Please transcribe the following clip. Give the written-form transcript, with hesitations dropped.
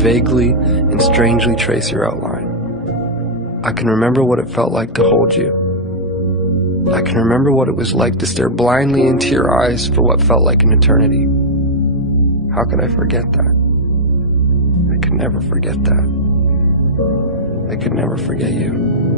vaguely and strangely trace your outline. I can remember what it felt like to hold you. I can remember what it was like to stare blindly into your eyes for what felt like an eternity. How could I forget that? I could never forget that. I could never forget you.